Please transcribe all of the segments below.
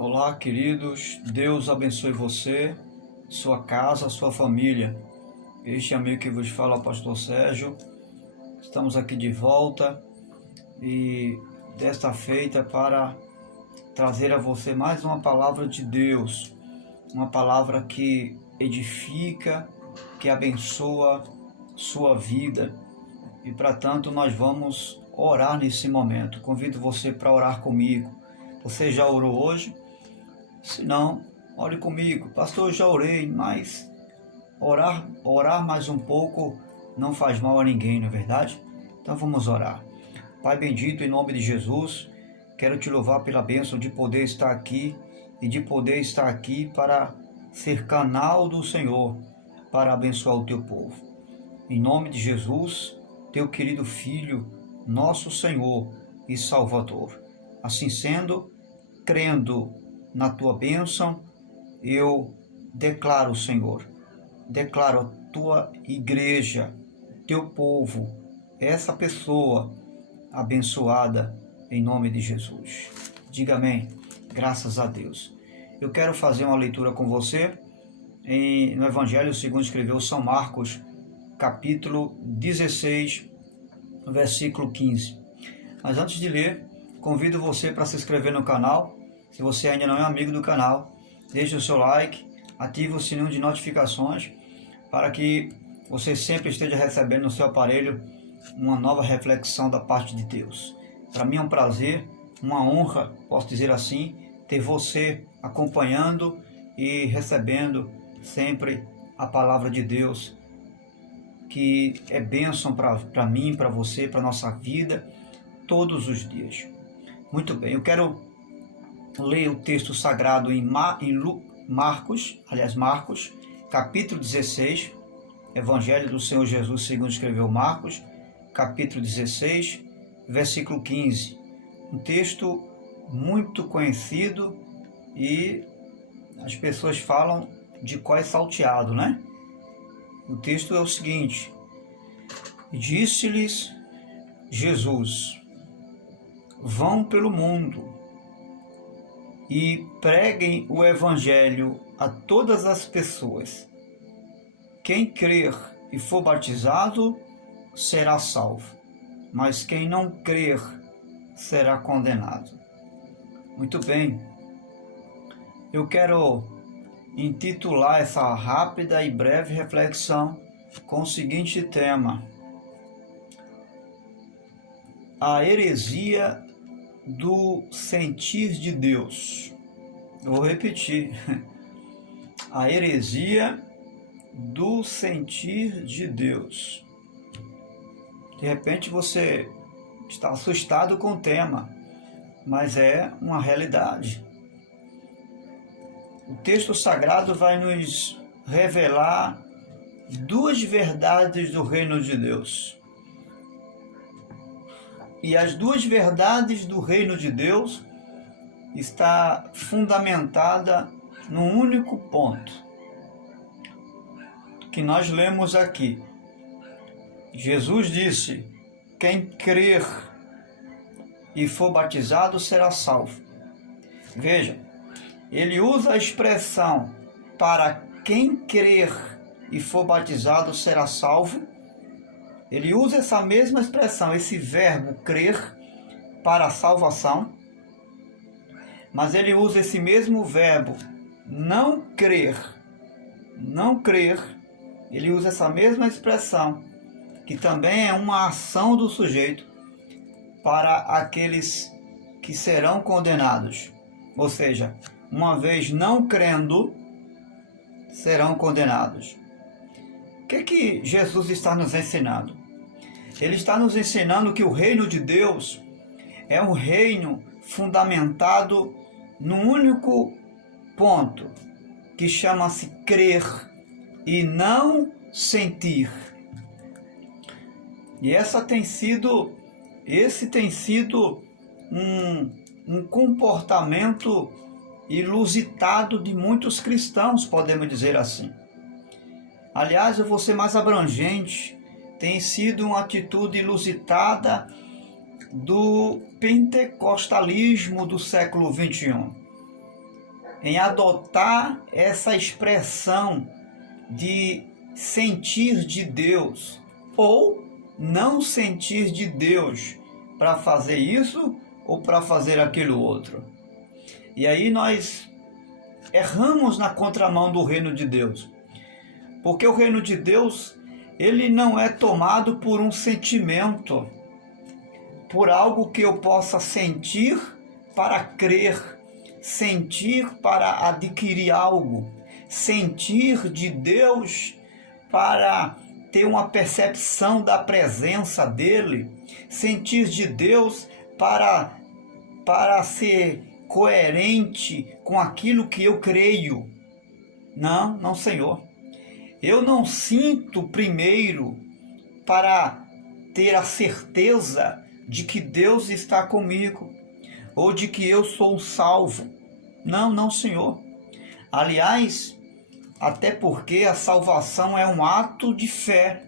Olá, queridos. Deus abençoe você, sua casa, sua família. Este amigo que vos fala é o pastor Sérgio. Estamos aqui de volta e desta feita para trazer a você mais uma palavra de Deus, uma palavra que edifica, que abençoa sua vida. E para tanto nós vamos orar nesse momento. Convido você para orar comigo. Você já orou hoje? Se não, ore comigo. Pastor, eu já orei, mas orar mais um pouco não faz mal a ninguém, não é verdade? Então vamos orar. Pai bendito, em nome de Jesus, quero te louvar pela bênção de poder estar aqui e de poder estar aqui para ser canal do Senhor, para abençoar o teu povo. Em nome de Jesus, teu querido Filho, nosso Senhor e Salvador. Assim sendo, crendo na tua bênção, eu declaro, Senhor, declaro a tua igreja, teu povo, essa pessoa abençoada em nome de Jesus. Diga amém. Graças a Deus. Eu quero fazer uma leitura com você no Evangelho segundo escreveu São Marcos, capítulo 16, versículo 15. Mas antes de ler, convido você para se inscrever no canal. Se você ainda não é amigo do canal, deixe o seu like, ative o sininho de notificações para que você sempre esteja recebendo no seu aparelho uma nova reflexão da parte de Deus. Para mim é um prazer, uma honra, posso dizer assim, ter você acompanhando e recebendo sempre a palavra de Deus, que é bênção para mim, para você, para a nossa vida, todos os dias. Muito bem, eu quero ler o texto sagrado em Marcos, capítulo 16, Evangelho do Senhor Jesus segundo escreveu Marcos, capítulo 16, versículo 15. Um texto muito conhecido e as pessoas falam de cor salteado, né? O texto é o seguinte: disse-lhes Jesus: vão pelo mundo e preguem o Evangelho a todas as pessoas. Quem crer e for batizado será salvo, mas quem não crer será condenado. Muito bem, eu quero intitular essa rápida e breve reflexão com o seguinte tema: a heresia do sentir de Deus. Eu vou repetir: a heresia do sentir de Deus. De repente você está assustado com o tema, mas é uma realidade. O texto sagrado vai nos revelar duas verdades do reino de Deus. E as duas verdades do reino de Deus está fundamentada num único ponto que nós lemos aqui. Jesus disse: quem crer e for batizado será salvo. Veja, ele usa a expressão para quem crer e for batizado será salvo. Ele usa essa mesma expressão, esse verbo crer, para a salvação, mas ele usa esse mesmo verbo não crer, ele usa essa mesma expressão, que também é uma ação do sujeito para aqueles que serão condenados. Ou seja, uma vez não crendo, serão condenados. O que Jesus está nos ensinando? Ele está nos ensinando que o reino de Deus é um reino fundamentado num único ponto, que chama-se crer e não sentir. E esse tem sido um comportamento ilusitado de muitos cristãos, podemos dizer assim. Aliás, eu vou ser mais abrangente, tem sido uma atitude ilusitada do pentecostalismo do século XXI. em adotar essa expressão de sentir de Deus ou não sentir de Deus para fazer isso ou para fazer aquilo outro. E aí nós erramos na contramão do reino de Deus. Porque o reino de Deus, ele não é tomado por um sentimento, por algo que eu possa sentir para crer, sentir para adquirir algo, sentir de Deus para ter uma percepção da presença dele, sentir de Deus para ser coerente com aquilo que eu creio. Não, Senhor. Eu não sinto primeiro para ter a certeza de que Deus está comigo ou de que eu sou salvo. Não, Senhor. Aliás, até porque a salvação é um ato de fé.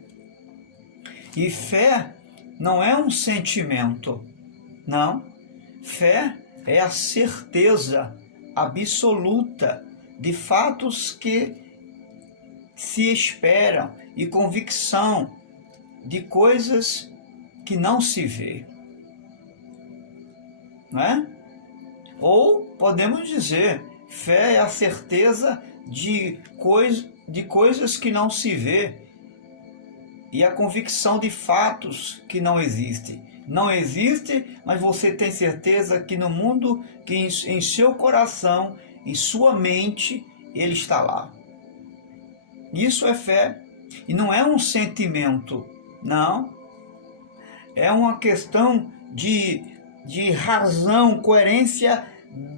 E fé não é um sentimento. Não. Fé é a certeza absoluta de fatos que se esperam e convicção de coisas que não se vê. Não é? Ou podemos dizer, fé é a certeza de coisas que não se vê e a convicção de fatos que não existem. Não existe, mas você tem certeza que no mundo, que em seu coração, em sua mente, ele está lá. Isso é fé. E não é um sentimento, não. É uma questão de razão, coerência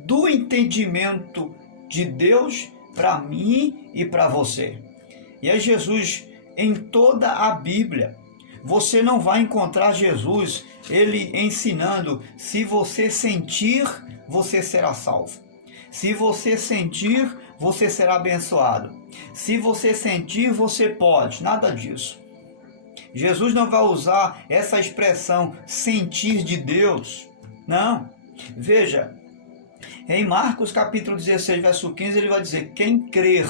do entendimento de Deus para mim e para você. E é Jesus em toda a Bíblia. Você não vai encontrar Jesus, ele ensinando, se você sentir, você será salvo. Se você sentir, você será abençoado. Se você sentir, você pode. Nada disso. Jesus não vai usar essa expressão sentir de Deus. Não. Veja, em Marcos capítulo 16, verso 15, ele vai dizer, quem crer,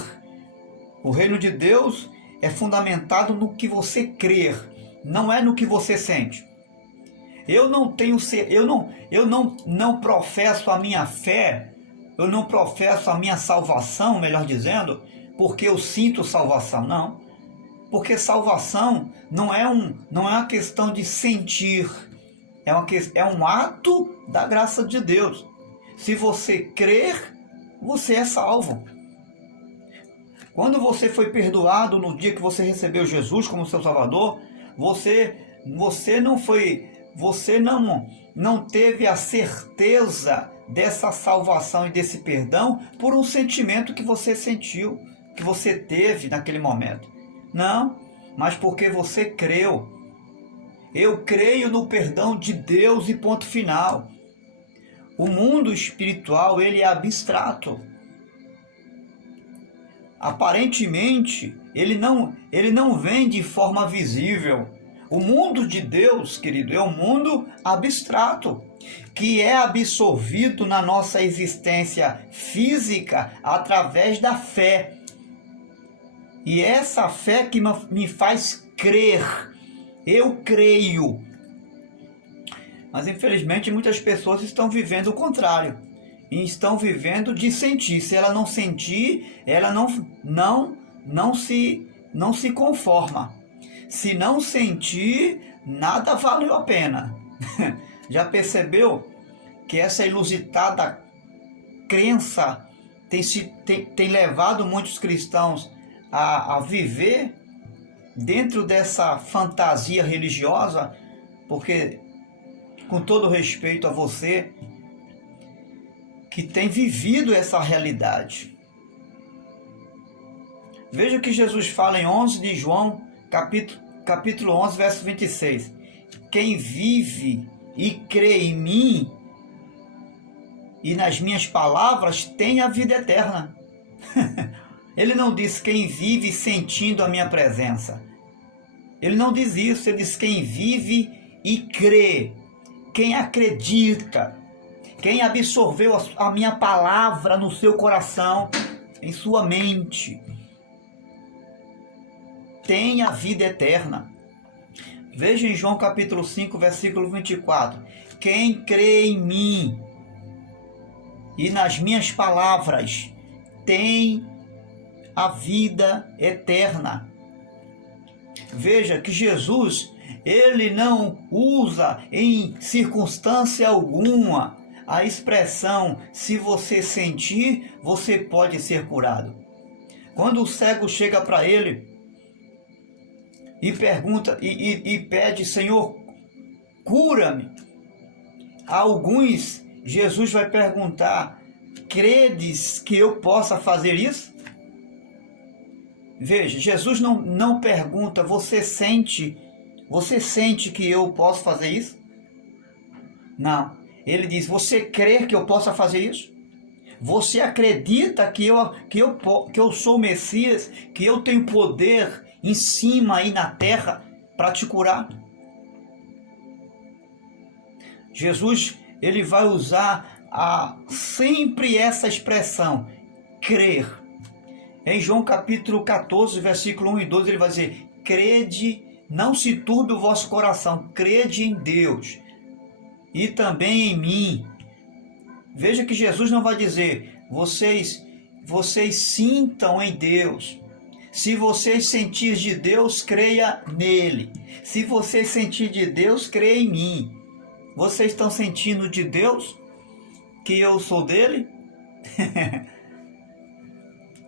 o reino de Deus é fundamentado no que você crer, não é no que você sente. Eu não professo a minha fé, eu não professo a minha salvação, melhor dizendo, porque eu sinto salvação, não. Porque salvação não é uma questão de sentir, é um ato da graça de Deus. Se você crer, você é salvo. Quando você foi perdoado no dia que você recebeu Jesus como seu Salvador, você não teve a certeza dessa salvação e desse perdão por um sentimento que você sentiu, que você teve naquele momento. Não, mas porque você creu. Eu creio no perdão de Deus e ponto final. O mundo espiritual, ele é abstrato. Aparentemente, ele não vem de forma visível. O mundo de Deus, querido, é um mundo abstrato, que é absorvido na nossa existência física através da fé. E é essa fé que me faz crer. Eu creio. Mas infelizmente muitas pessoas estão vivendo o contrário. E estão vivendo de sentir. Se ela não sentir, ela não se conforma. Se não sentir, nada valeu a pena. Já percebeu que essa inusitada crença tem levado muitos cristãos a viver dentro dessa fantasia religiosa? Porque, com todo respeito a você que tem vivido essa realidade, veja o que Jesus fala em 11 de João, capítulo 11, verso 26. Quem vive e crê em mim e nas minhas palavras tem a vida eterna. Ele não diz quem vive sentindo a minha presença. Ele não diz isso, ele diz quem vive e crê, quem acredita, quem absorveu a minha palavra no seu coração, em sua mente, tem a vida eterna. Veja em João capítulo 5, versículo 24. Quem crê em mim e nas minhas palavras tem a vida eterna. Veja que Jesus, ele não usa em circunstância alguma a expressão se você sentir, você pode ser curado. Quando o cego chega para ele e pergunta e pede, Senhor, cura-me. A alguns, Jesus vai perguntar, credes que eu possa fazer isso? Veja, Jesus não pergunta, você sente que eu posso fazer isso? Não. Ele diz, você crê que eu possa fazer isso? Você acredita que eu sou o Messias, que eu tenho poder em cima aí na terra para te curar? Jesus, ele vai usar sempre essa expressão, crer. Em João capítulo 14, versículo 1 e 12, ele vai dizer, crede, não se turbe o vosso coração, crede em Deus e também em mim. Veja que Jesus não vai dizer, vocês sintam em Deus. Se vocês sentir de Deus, creia nele. Se vocês sentir de Deus, creia em mim. Vocês estão sentindo de Deus que eu sou dele?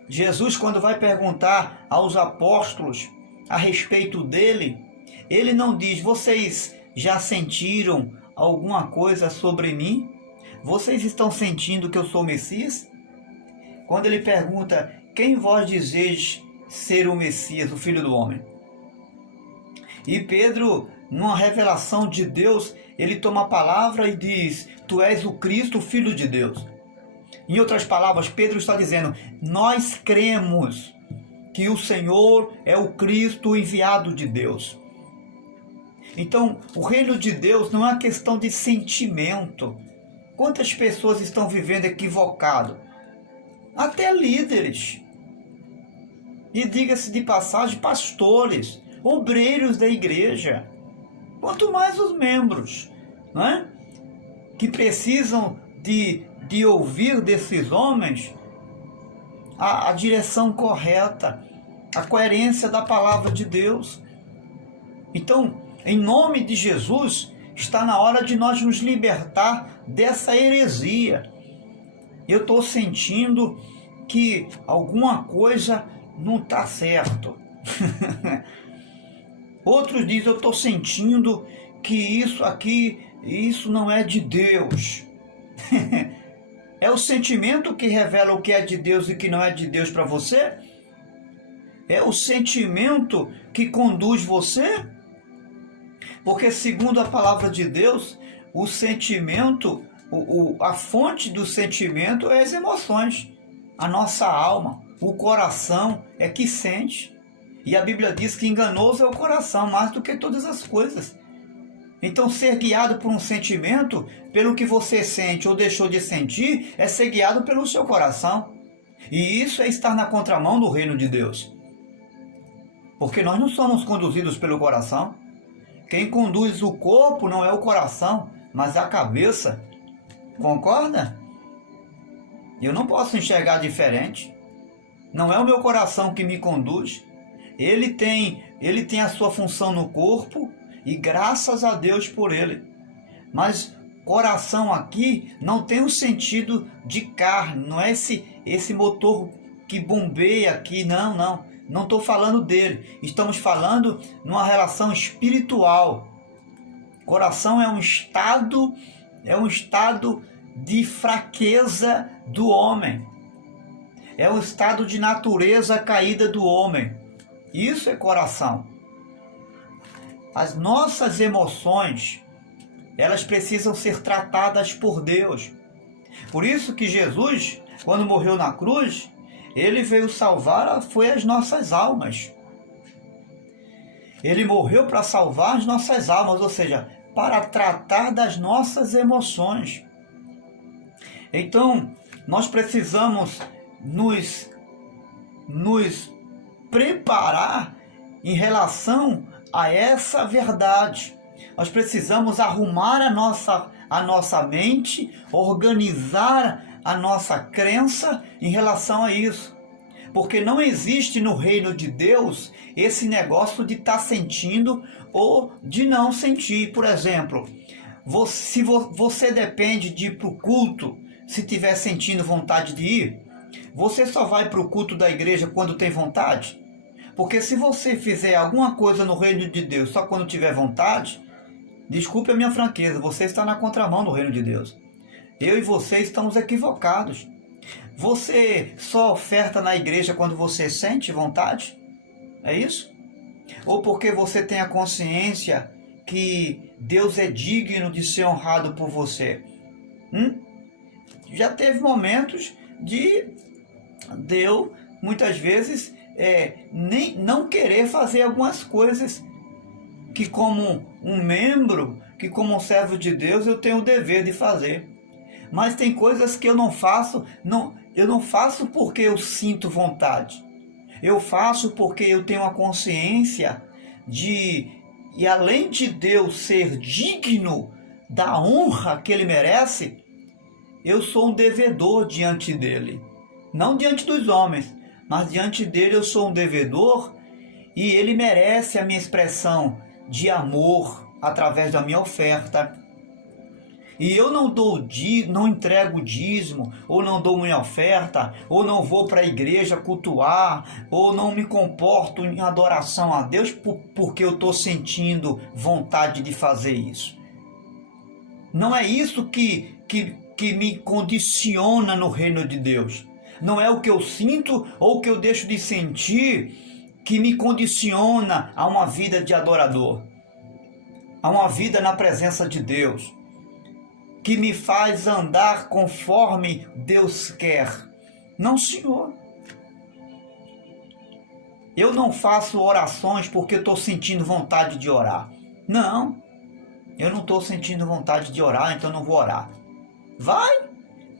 Jesus, quando vai perguntar aos apóstolos a respeito dele, ele não diz, vocês já sentiram alguma coisa sobre mim? Vocês estão sentindo que eu sou o Messias? Quando ele pergunta, quem vós dizeis ser o Messias, o Filho do Homem? E Pedro, numa revelação de Deus, ele toma a palavra e diz, tu és o Cristo, o Filho de Deus. Em outras palavras, Pedro está dizendo, nós cremos que o Senhor é o Cristo enviado de Deus. Então, o reino de Deus não é uma questão de sentimento. Quantas pessoas estão vivendo equivocado? Até líderes. E diga-se de passagem, pastores, obreiros da igreja. Quanto mais os membros, não é? Que precisam de ouvir desses homens a direção correta, a coerência da palavra de Deus. Então, em nome de Jesus, está na hora de nós nos libertar dessa heresia. Eu estou sentindo que alguma coisa não está certo. Outros dizem, eu estou sentindo que isso não é de Deus. É o sentimento que revela o que é de Deus e o que não é de Deus para você? É o sentimento que conduz você? Porque segundo a palavra de Deus, o sentimento, a fonte do sentimento é as emoções. A nossa alma, o coração é que sente. E a Bíblia diz que enganoso é o coração, mais do que todas as coisas. Então, ser guiado por um sentimento, pelo que você sente ou deixou de sentir, é ser guiado pelo seu coração. E isso é estar na contramão do reino de Deus. Porque nós não somos conduzidos pelo coração. Quem conduz o corpo não é o coração, mas a cabeça. Concorda? Eu não posso enxergar diferente. Não é o meu coração que me conduz. Ele tem a sua função no corpo e graças a Deus por ele. Mas coração aqui não tem o sentido de carne, não é esse motor que bombeia aqui, não estou falando dele. Estamos falando numa relação espiritual. Coração é um estado de fraqueza do homem. É um estado de natureza caída do homem. Isso é coração. As nossas emoções, elas precisam ser tratadas por Deus. Por isso que Jesus, quando morreu na cruz, ele veio salvar foi as nossas almas. Ele morreu para salvar as nossas almas, ou seja, para tratar das nossas emoções. Então, nós precisamos nos preparar em relação a essa verdade. Nós precisamos arrumar a nossa mente, organizar a nossa crença em relação a isso. Porque não existe no reino de Deus esse negócio de estar sentindo ou de não sentir. Por exemplo, se você depende de ir para o culto, se estiver sentindo vontade de ir, você só vai para o culto da igreja quando tem vontade? Porque se você fizer alguma coisa no reino de Deus só quando tiver vontade, desculpe a minha franqueza, você está na contramão do reino de Deus. Eu e você estamos equivocados. Você só oferta na igreja quando você sente vontade? É isso? Ou porque você tem a consciência que Deus é digno de ser honrado por você? Já teve momentos de eu, muitas vezes, nem não querer fazer algumas coisas que como um membro, que como um servo de Deus, eu tenho o dever de fazer. Mas tem coisas que eu não faço, eu não faço porque eu sinto vontade. Eu faço porque eu tenho a consciência e além de Deus ser digno da honra que Ele merece, eu sou um devedor diante dEle. Não diante dos homens, mas diante dEle eu sou um devedor e Ele merece a minha expressão de amor através da minha oferta. E eu não entrego dízimo, ou não dou minha oferta, ou não vou para a igreja cultuar, ou não me comporto em adoração a Deus porque eu estou sentindo vontade de fazer isso. Não é isso que me condiciona no reino de Deus. Não é o que eu sinto ou o que eu deixo de sentir que me condiciona a uma vida de adorador, a uma vida na presença de Deus, que me faz andar conforme Deus quer. Não, Senhor. Eu não faço orações porque estou sentindo vontade de orar. Não, eu não estou sentindo vontade de orar, então não vou orar. Vai,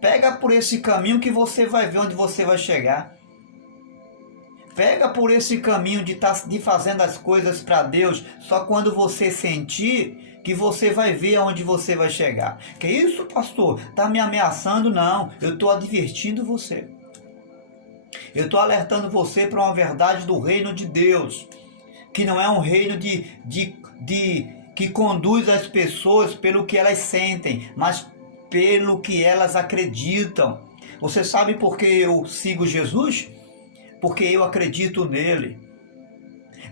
pega por esse caminho que você vai ver onde você vai chegar. Pega por esse caminho de fazendo as coisas para Deus só quando você sentir que você vai ver aonde você vai chegar. Que isso, pastor? Está me ameaçando? Não, eu estou advertindo você. Eu estou alertando você para uma verdade do reino de Deus, que não é um reino que conduz as pessoas pelo que elas sentem, mas pelo que elas acreditam. Você sabe por que eu sigo Jesus? Porque eu acredito nele,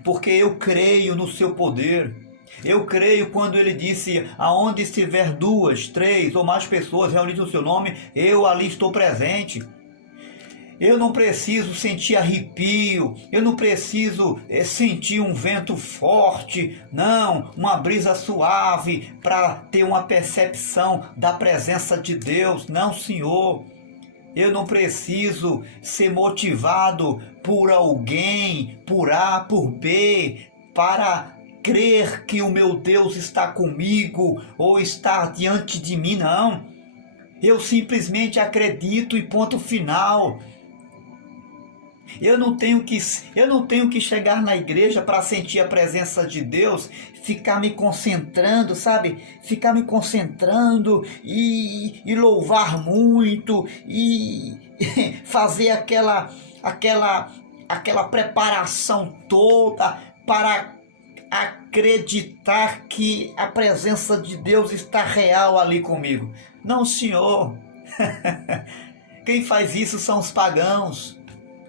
porque eu creio no seu poder. Eu creio quando ele disse: aonde estiver 2, 3 ou mais pessoas reunidas no seu nome, eu ali estou presente. Eu não preciso sentir arrepio, eu não preciso sentir um vento forte, não, uma brisa suave para ter uma percepção da presença de Deus. Não, Senhor. Eu não preciso ser motivado por alguém, por A, por B, para crer que o meu Deus está comigo ou está diante de mim, não. Eu simplesmente acredito e ponto final. Eu não tenho que chegar na igreja para sentir a presença de Deus, ficar me concentrando, sabe? Ficar me concentrando e louvar muito e fazer aquela preparação toda para acreditar que a presença de Deus está real ali comigo. Não, Senhor. Quem faz isso são os pagãos,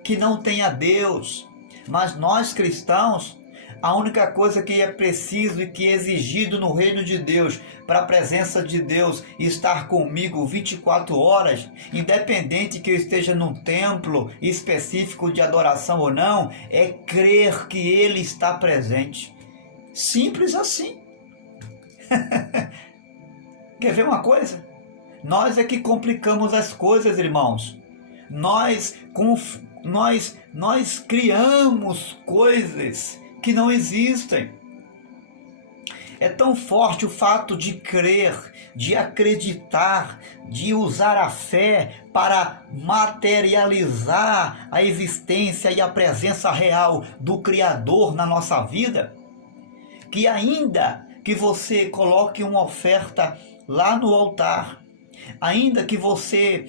que não tem a Deus. Mas nós cristãos, a única coisa que é preciso e que é exigido no reino de Deus, para a presença de Deus estar comigo 24 horas, independente que eu esteja num templo específico de adoração ou não, é crer que Ele está presente. Simples assim. Quer ver uma coisa? Nós é que complicamos as coisas, irmãos. Nós criamos coisas que não existem. É tão forte o fato de crer, de acreditar, de usar a fé para materializar a existência e a presença real do Criador na nossa vida, que ainda que você coloque uma oferta lá no altar, ainda que você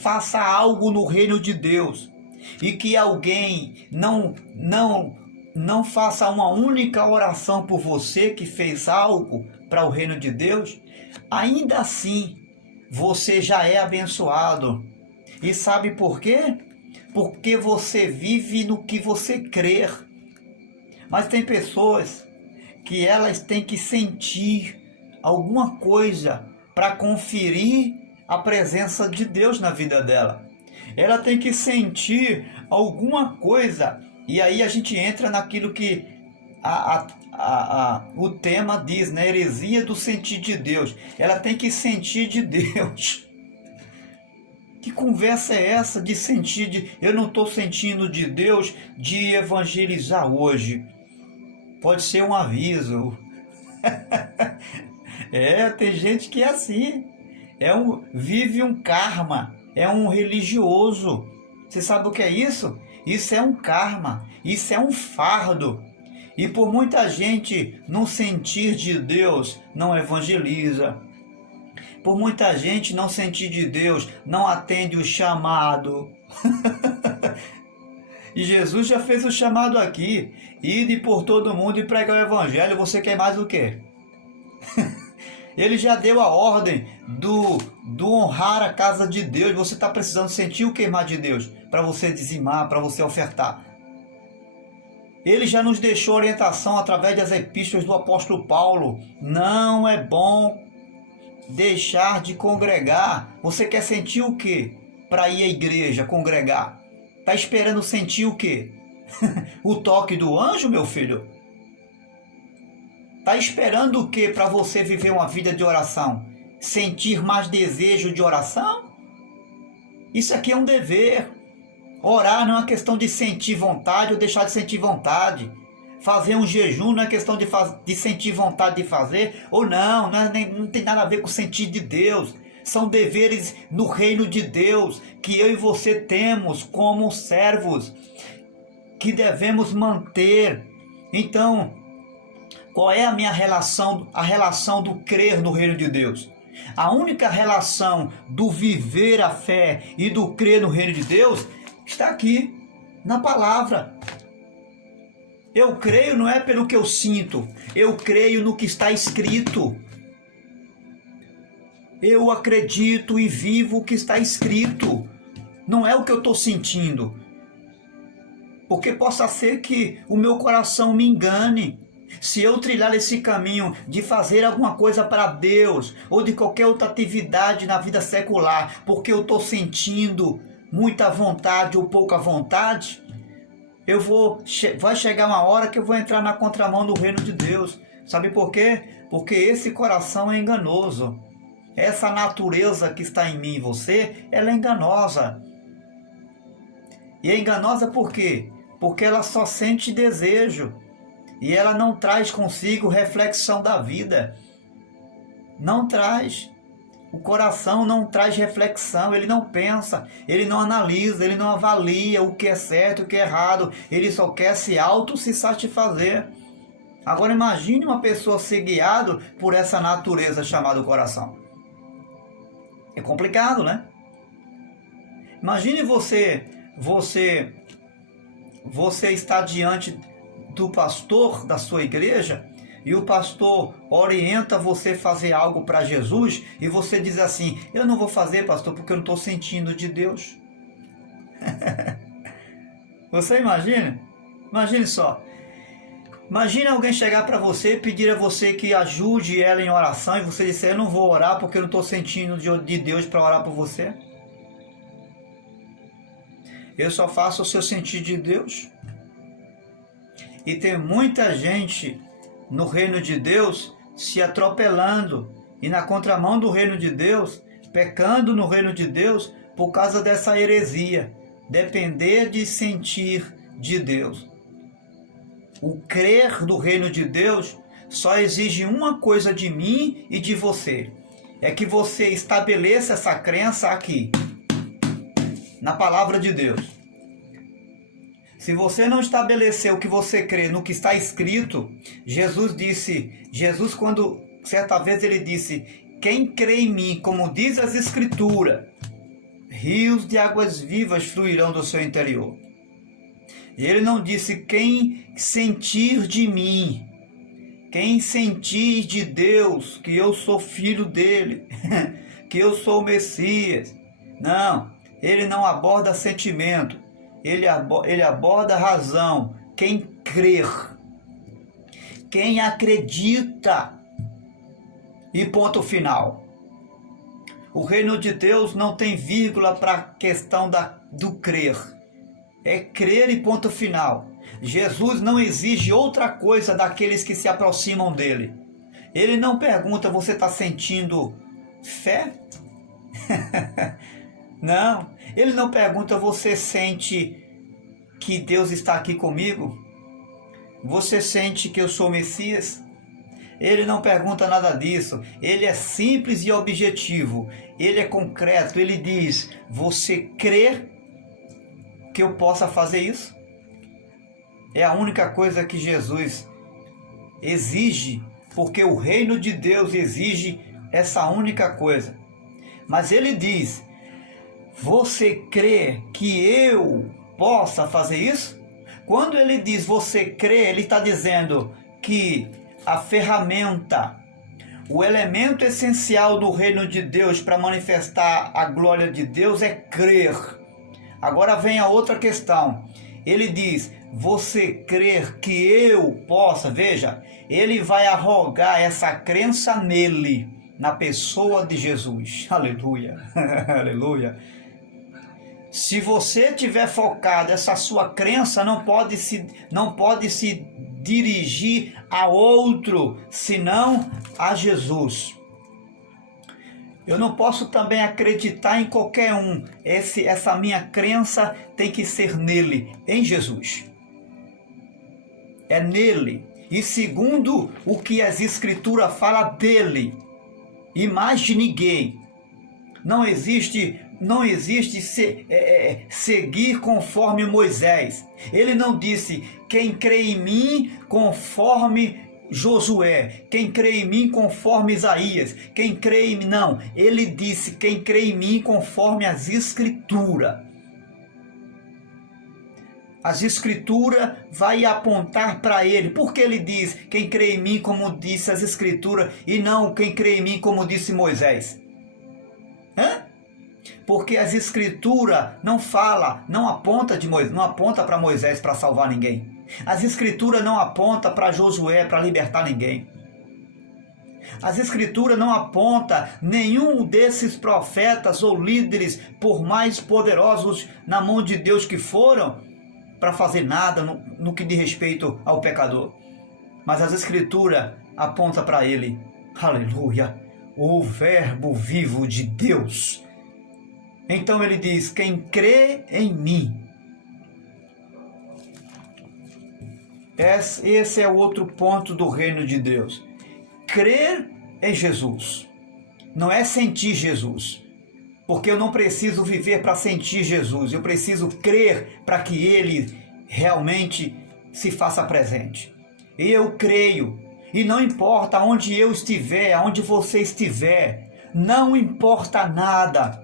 faça algo no reino de Deus, e que alguém não faça uma única oração por você que fez algo para o reino de Deus, ainda assim você já é abençoado. E sabe por quê? Porque você vive no que você crer. Mas tem pessoas que elas têm que sentir alguma coisa para conferir a presença de Deus na vida dela. Ela tem que sentir alguma coisa, e aí a gente entra naquilo que o tema diz, né? Heresia do sentir de Deus. Ela tem que sentir de Deus. Que conversa é essa de sentir eu não estou sentindo de Deus de evangelizar hoje? Pode ser um aviso. Tem gente que é assim. Vive um karma. É um religioso. Você sabe o que é isso? Isso é um karma. Isso é um fardo. E por muita gente não sentir de Deus, não evangeliza. Por muita gente não sentir de Deus, não atende o chamado. E Jesus já fez o chamado aqui. Ide por todo mundo e pregar o evangelho. Você quer mais o quê? Ele já deu a ordem do honrar a casa de Deus. Você está precisando sentir o queimar de Deus para você dizimar, para você ofertar. Ele já nos deixou orientação através das epístolas do apóstolo Paulo. Não é bom deixar de congregar. Você quer sentir o quê para ir à igreja, congregar? Está esperando sentir o quê? O toque do anjo, meu filho? Está esperando o que para você viver uma vida de oração? Sentir mais desejo de oração? Isso aqui é um dever. Orar não é uma questão de sentir vontade ou deixar de sentir vontade. Fazer um jejum não é questão de sentir vontade de fazer ou não. Não tem nada a ver com o sentir de Deus. São deveres no reino de Deus que eu e você temos como servos, que devemos manter. Então, qual é a minha relação, a relação do crer no reino de Deus? A única relação do viver a fé e do crer no reino de Deus está aqui, na palavra. Eu creio não é pelo que eu sinto, eu creio no que está escrito. Eu acredito e vivo o que está escrito, não é o que eu estou sentindo. Porque possa ser que o meu coração me engane. Se eu trilhar esse caminho de fazer alguma coisa para Deus ou de qualquer outra atividade na vida secular, porque eu estou sentindo muita vontade ou pouca vontade, vai chegar uma hora que eu vou entrar na contramão do reino de Deus. Sabe por quê? Porque esse coração é enganoso. Essa natureza que está em mim e você, ela é enganosa. E é enganosa por quê? Porque ela só sente desejo. E ela não traz consigo reflexão da vida. Não traz. O coração não traz reflexão, ele não pensa, ele não analisa, ele não avalia o que é certo e o que é errado. Ele só quer se satisfazer. Agora imagine uma pessoa ser guiado por essa natureza chamada coração. É complicado, né? Imagine você está diante do pastor da sua igreja e o pastor orienta você a fazer algo para Jesus e você diz assim: eu não vou fazer, pastor, porque eu não estou sentindo de Deus. Você imagina? Imagine só. Imagine alguém chegar para você e pedir a você que ajude ela em oração e você disser: eu não vou orar porque eu não estou sentindo de Deus para orar por você. Eu só faço o seu sentir de Deus. E tem muita gente no reino de Deus se atropelando e na contramão do reino de Deus, pecando no reino de Deus por causa dessa heresia, depender de sentir de Deus. O crer do reino de Deus só exige uma coisa de mim e de você. É que você estabeleça essa crença aqui, na palavra de Deus. Se você não estabelecer o que você crê no que está escrito, Jesus quando certa vez ele disse, quem crê em mim, como diz as escrituras, rios de águas vivas fluirão do seu interior. E ele não disse quem sentir de mim, quem sentir de Deus, que eu sou filho dele, que eu sou o Messias. Não, ele não aborda sentimento, ele aborda razão. Quem crer, quem acredita. E ponto final. O reino de Deus não tem vírgula para a questão do crer. É crer e ponto final. Jesus não exige outra coisa daqueles que se aproximam dele. Ele não pergunta, você está sentindo fé? Não. Ele não pergunta, você sente que Deus está aqui comigo? Você sente que eu sou o Messias? Ele não pergunta nada disso. Ele é simples e objetivo. Ele é concreto. Ele diz, você crê que eu possa fazer isso? É a única coisa que Jesus exige, porque o reino de Deus exige essa única coisa. Mas ele diz, você crê que eu possa fazer isso? Quando ele diz você crê, ele está dizendo que a ferramenta, o elemento essencial do reino de Deus para manifestar a glória de Deus é crer. Agora vem a outra questão. Ele diz, você crer que eu possa? Veja, ele vai arrogar essa crença nele, na pessoa de Jesus. Aleluia, aleluia. Se você tiver focado, essa sua crença não pode se dirigir a outro, senão a Jesus. Eu não posso também acreditar em qualquer um. Essa minha crença tem que ser nele, em Jesus. É nele. E segundo o que as Escrituras falam dele, e mais de ninguém. Não existe seguir conforme Moisés. Ele não disse, quem crê em mim conforme Josué, quem crê em mim conforme Isaías, quem crê em mim, não. Ele disse, quem crê em mim conforme as Escrituras. As Escrituras vai apontar para ele. Por que ele diz, quem crê em mim como disse as Escrituras, e não quem crê em mim como disse Moisés? Porque as Escrituras não aponta para Moisés para salvar ninguém. As Escrituras não apontam para Josué para libertar ninguém. As Escrituras não apontam nenhum desses profetas ou líderes, por mais poderosos na mão de Deus que foram, para fazer nada no que diz respeito ao pecador. Mas as Escrituras apontam para ele. Aleluia! O verbo vivo de Deus. Então ele diz, quem crê em mim. Esse é o outro ponto do reino de Deus. Crer em Jesus. Não é sentir Jesus. Porque eu não preciso viver para sentir Jesus. Eu preciso crer para que ele realmente se faça presente. E eu creio. E não importa onde eu estiver, onde você estiver. Não importa nada.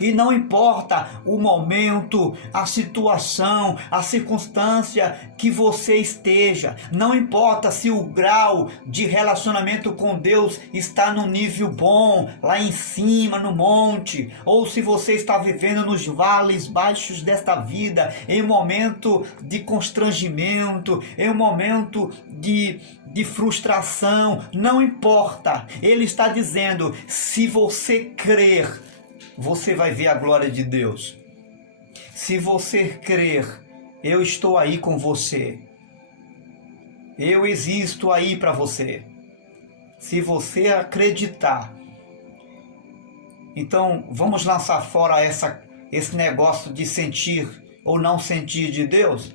E não importa o momento, a situação, a circunstância que você esteja. Não importa se o grau de relacionamento com Deus está no nível bom, lá em cima, no monte. Ou se você está vivendo nos vales baixos desta vida, em um momento de constrangimento, em um momento de frustração. Não importa. Ele está dizendo, se você crer, você vai ver a glória de Deus. Se você crer, eu estou aí com você. Eu existo aí para você. Se você acreditar. Então, vamos lançar fora esse negócio de sentir ou não sentir de Deus?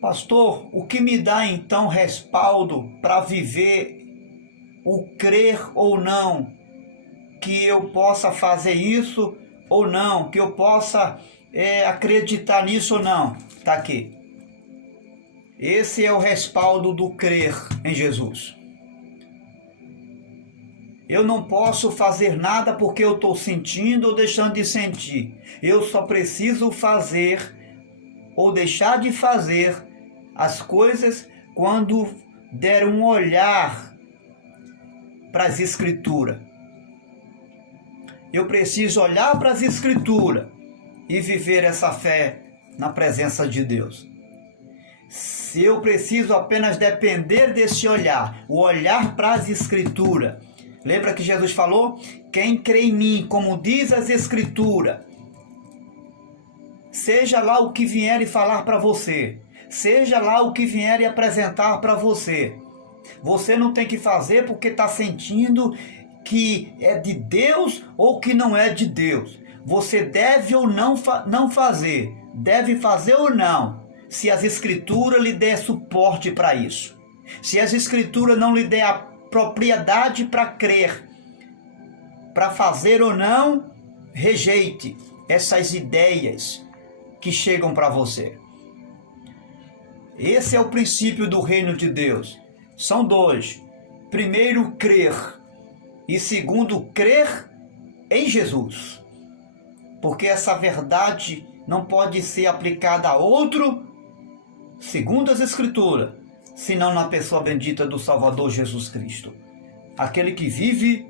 Pastor, o que me dá então respaldo para viver o crer ou não? Que eu possa fazer isso ou não? Que eu possa acreditar nisso ou não? Está aqui. Esse é o respaldo do crer em Jesus. Eu não posso fazer nada porque eu estou sentindo ou deixando de sentir. Eu só preciso fazer ou deixar de fazer as coisas quando der um olhar para as Escrituras. Eu preciso olhar para as Escrituras e viver essa fé na presença de Deus. Se eu preciso apenas depender desse olhar, o olhar para as Escrituras. Lembra que Jesus falou? Quem crê em mim, como diz as Escrituras, seja lá o que vier e falar para você, seja lá o que vier e apresentar para você, você não tem que fazer porque está sentindo que é de Deus ou que não é de Deus. Você deve ou não fazer, deve fazer ou não, se as Escrituras lhe der suporte para isso. Se as Escrituras não lhe der a propriedade para crer, para fazer ou não, rejeite essas ideias que chegam para você. Esse é o princípio do reino de Deus. São dois. Primeiro, crer. E segundo, crer em Jesus. Porque essa verdade não pode ser aplicada a outro, segundo as Escrituras, senão na pessoa bendita do Salvador Jesus Cristo, aquele que vive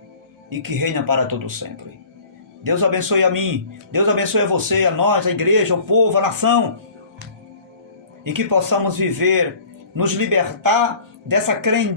e que reina para todo sempre. Deus abençoe a mim, Deus abençoe a você, a nós, a igreja, o povo, a nação, e que possamos viver, nos libertar dessa crença